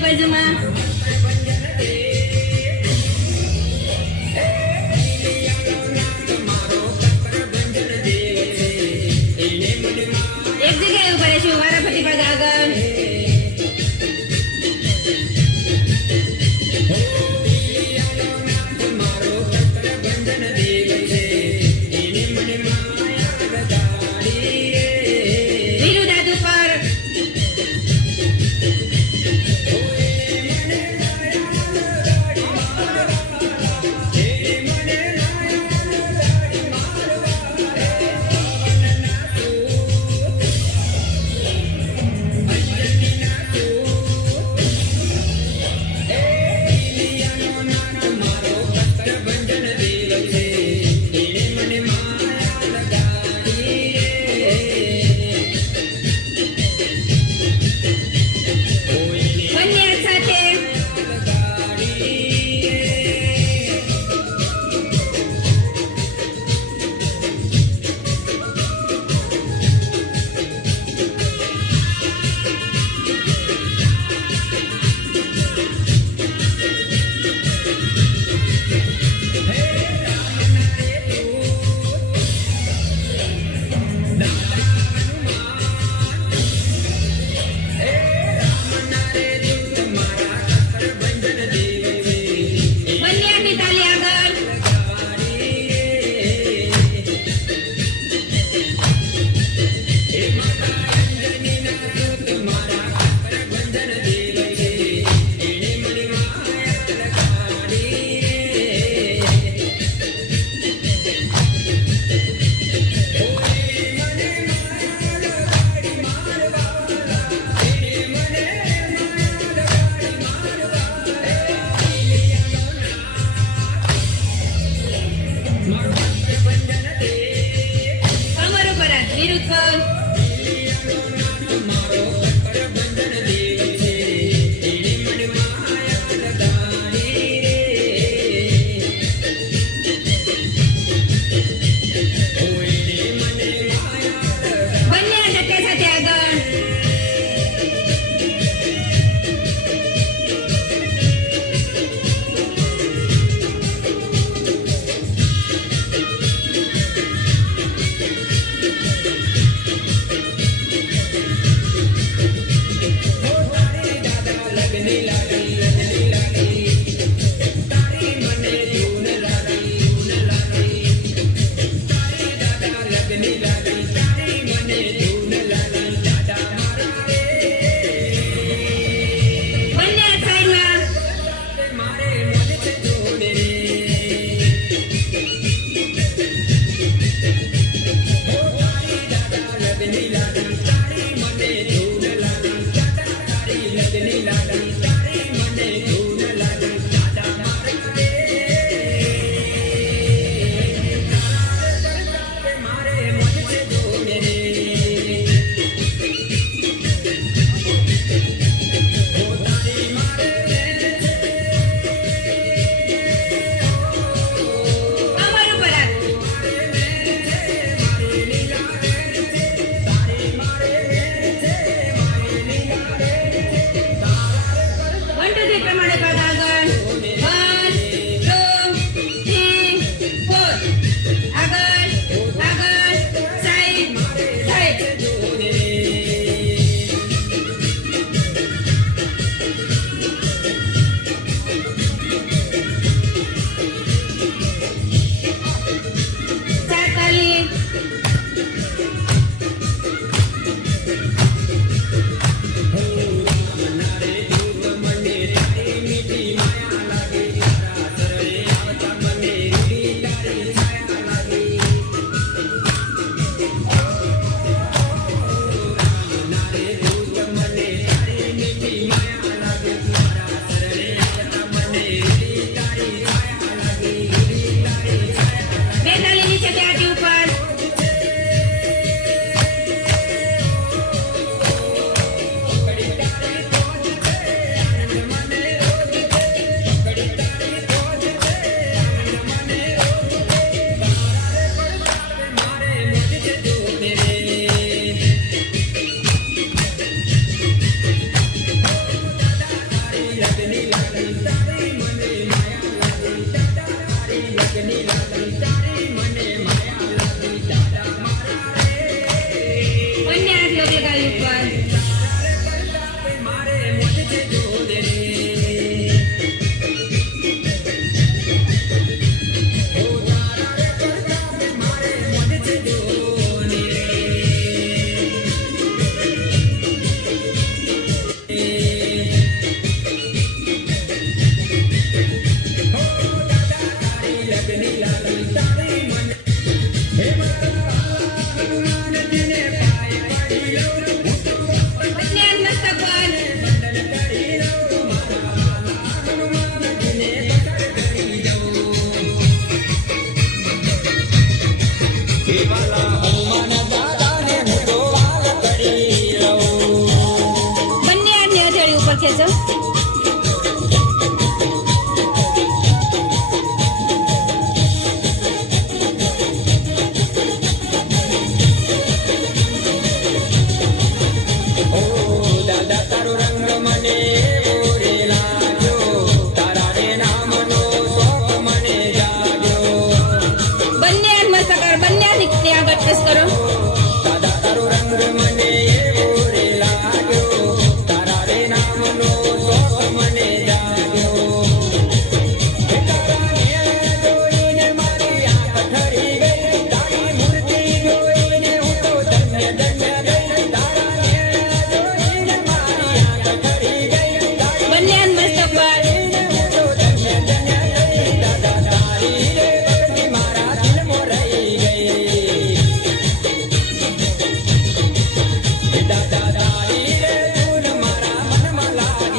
બાજુમાં એક જગ્યાએ ઉભા રહેશું. વારાફરતી પગ આગળ. વિરુદ્ધ હાથ ઉપર. આગળ આગળ સાઈડ કલ્યાણ મસ્તક પર બંને હાથને હથેળી ઉપર ખેંચો. બંને હાથ મસ્તક પર, બંને હાથની આગળ પ્રેસ કરો. બંને હાથ મસ્તક પર.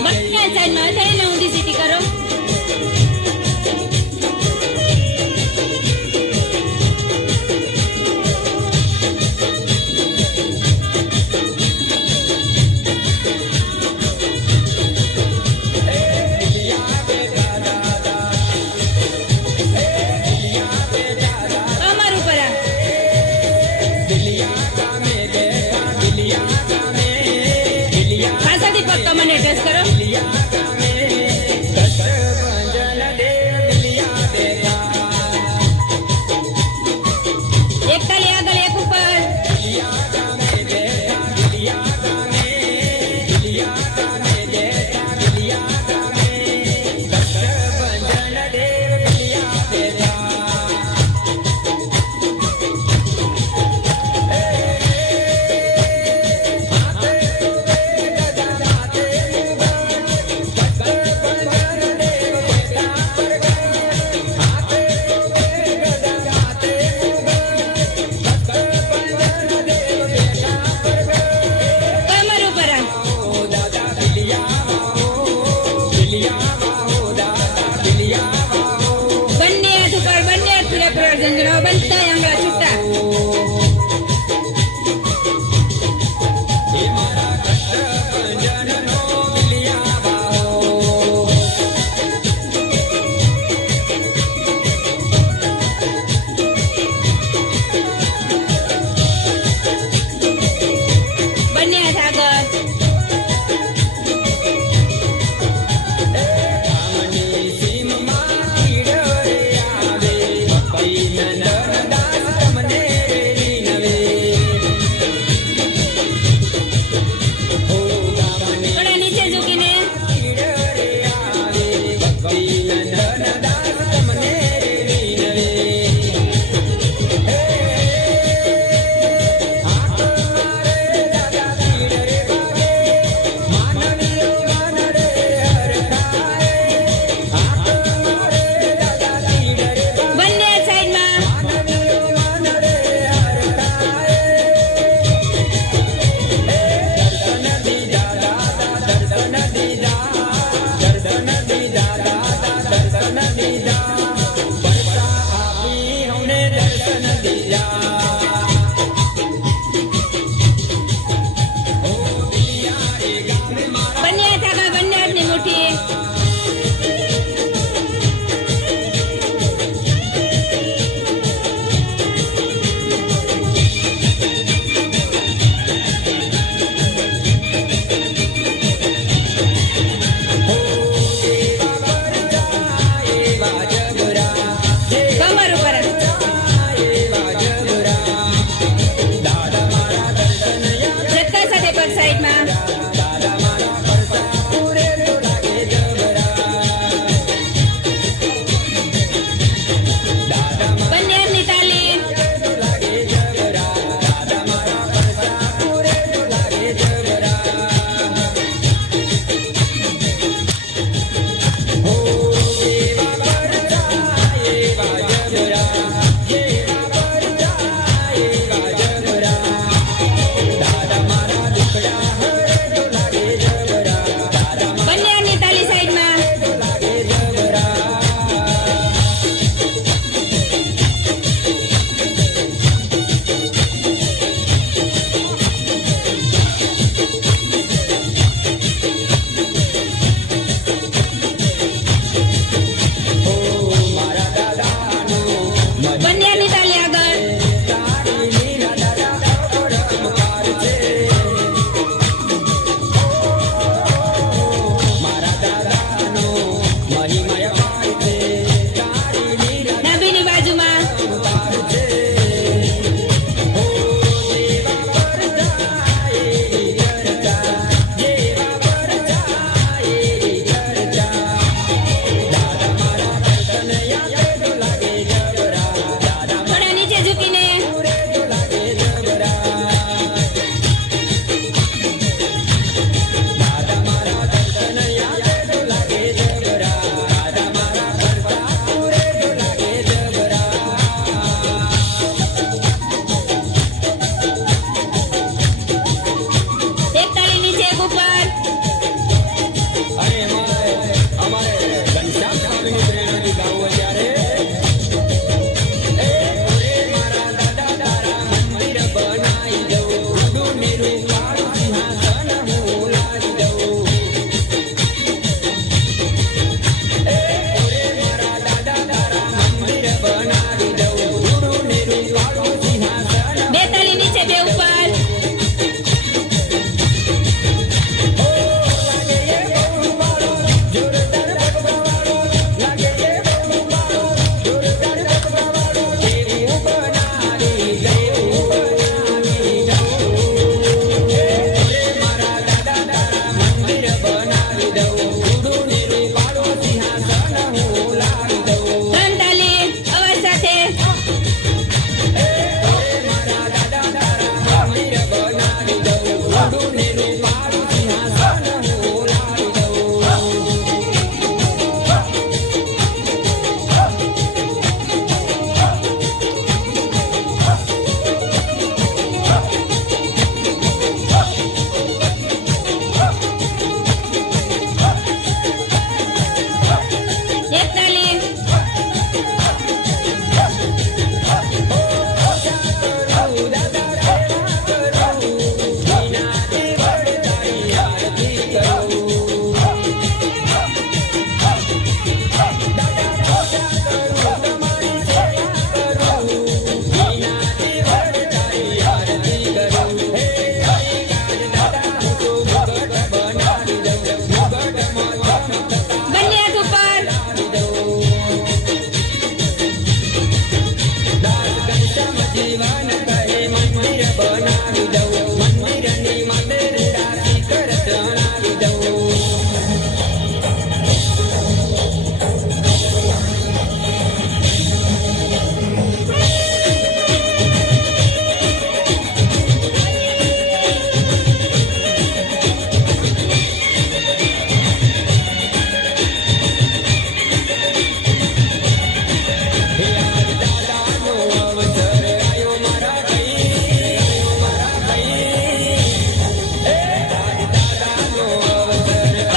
બંને સાઈડમાં હથેળીને ઊંધી સીધી કરો. અમારું ઉપર આ. પાછળથી પગ કમરને ટચ કરો. એક તાળી આગળ, એક ઉપર.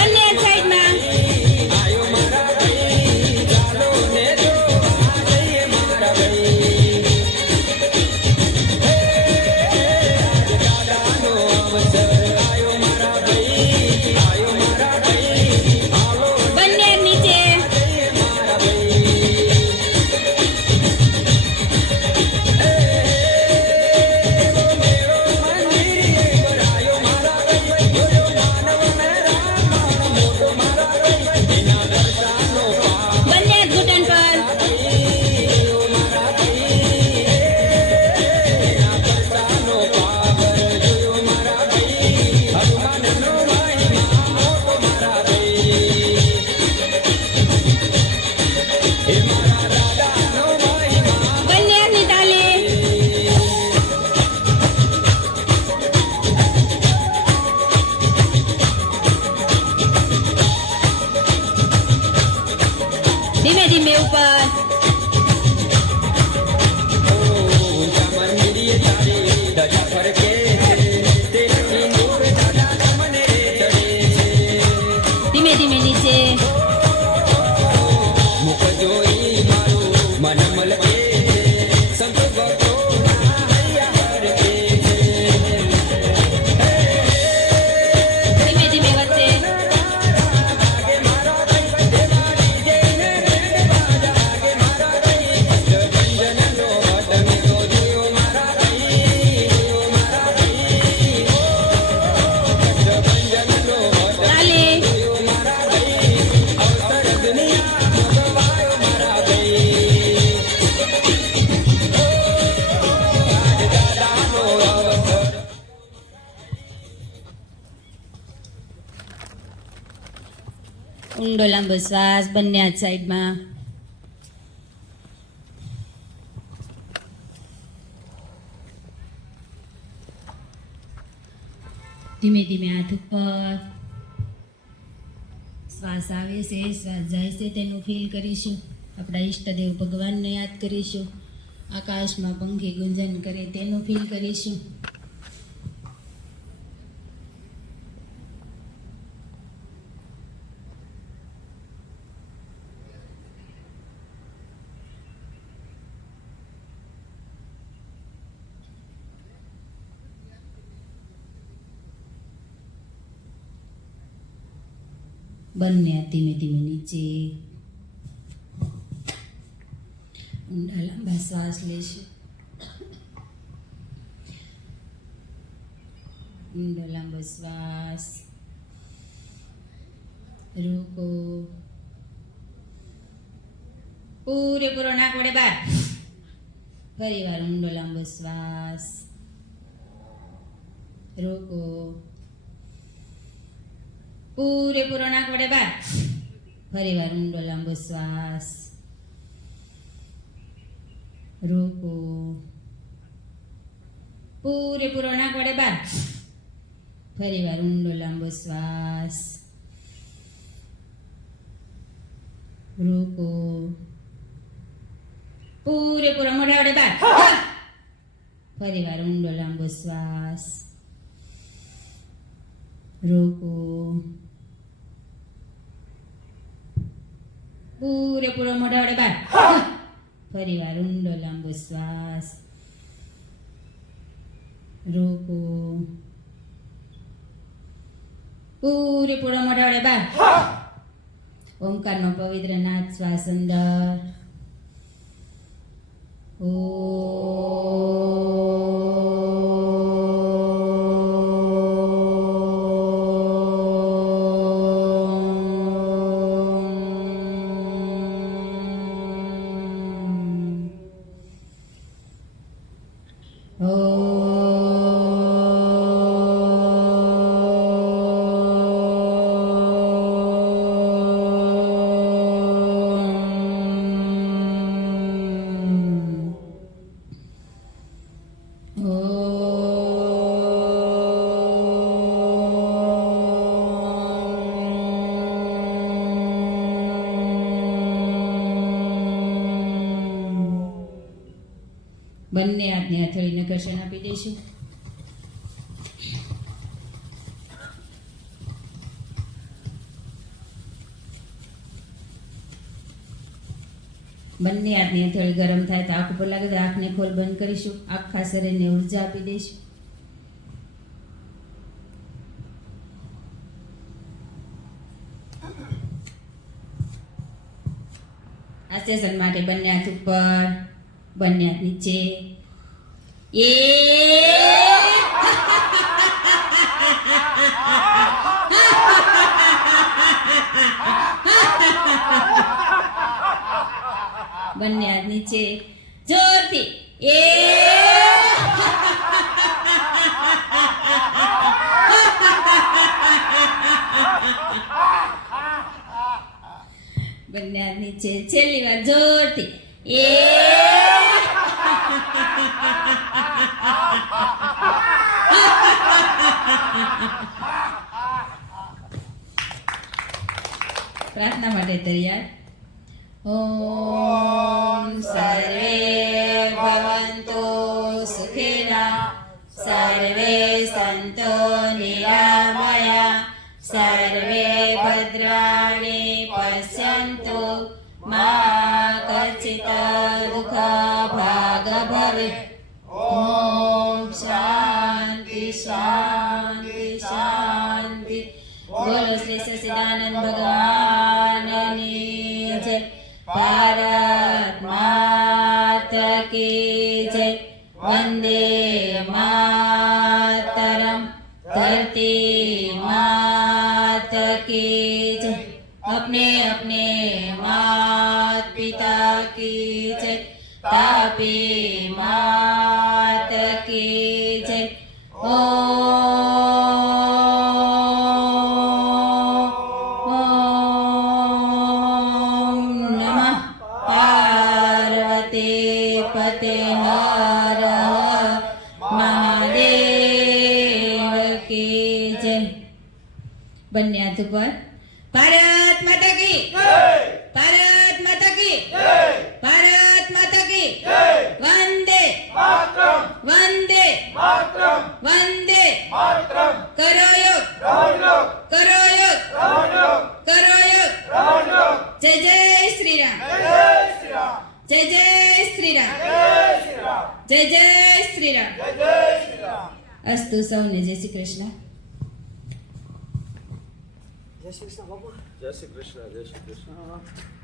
બંને હાથ સાઈડમાં. બંને હાથ નીચે. બંને હાથ ઘૂંટણ પર. બંને હાથની તાલી. ધીમે ધીમે ઉપર. ધીમે ધીમે નીચે. ધીમે ધીમે વચ્ચે. તાલી. ઊંડો લાંબો શ્વાસ. બંને હાથ સાઈડમાં. ધીમે ધીમે હાથ ઉપર. શ્વાસ આવે છે, શ્વાસ જાય છે તેનું ફીલ કરીશું. આપણા ઈષ્ટદેવ ભગવાનને યાદ કરીશું. આકાશમાં પંખી ગુંજન કરે તેનું ફીલ કરીશું. બંને હાથ ધીમે ધીમે નીચે. ઊંડા લાંબા શ્વાસ લેશું. ઊંડો લાંબો શ્વાસ. રોકો. પૂરેપૂરો નાક વડે બહાર. ફરી વાર ઊંડો લાંબો શ્વાસ. રોકો. પૂરેપૂરો નાક વડે બહાર. ફરી વાર ઊંડો લાંબો શ્વાસ. રોકો. પૂરેપૂરો નાક વડે બહાર. ફરી વાર ઊંડો લાંબો શ્વાસ. રોકો. પૂરેપૂરો મોઢા વડે બહાર. ફરી વાર ઊંડો લાંબો શ્વાસ. રોકો. પૂરેપૂરો મોઢા વડે બહાર. ફરી વાર ઊંડો લાંબો શ્વાસ. રોકો. પૂરેપૂરો મોઢા વડે બહાર. ઓમકારનો પવિત્ર નાદ શ્વાસ અંદર. ઓ બંને હાથને હથેળીને ઘર્ષણ આપી દઈશું. બંને હાથની હથેળી ગરમ થાય તો આંખ ઉપર લાગે તો આંખને ખોલ બંધ કરીશું. આખા શરીરને ઉર્જા આપી દઈશું. આ સેશન માટે બંને હાથ ઉપર, બંને હાથ નીચે. બંને હાથ નીચે જોરથી. બંને હાથ નીચે. છેલ્લી વાર જોરથી. પ્રાર્થના માટે તૈયાર. ઓમ સર્વે ભવન્તુ સુખિનઃ સર્વે સન્તો નિરામયા સર્વે ભદ્રાણિ પશ્યન્તુ મા કચ્છિત દુઃખ ભાગ ભવેत्. ઓમ શાંતિ શાંતિ શાંતિ. બોલો શ્રી સચ્ચિદાનંદ ભગવાનની જય. ભારત માતા કી જય. વંદે માતરમ. ધરતી माता की जय. अपने अपने माता पिता की जय. तापी माता की जय. ओम नमः पार्वती पते हर महादेव की जय. બંને હાથ ઉપર. ભારત માતા કી જય. ભારત માતા કી જય. ભારત માતા કી જય. વંદે માતરમ. વંદે માતરમ. વંદે માતરમ. કરો યોગ. કરો યોગ. કરો યોગ. જય જય શ્રી રામ. જય જય શ્રી રામ. જય જય શ્રી રામ. અસ્તુ. સૌને જય શ્રી કૃષ્ણ. જય શ્રી કૃષ્ણ બાપુ. જય શ્રી કૃષ્ણ. જય શ્રી કૃષ્ણ.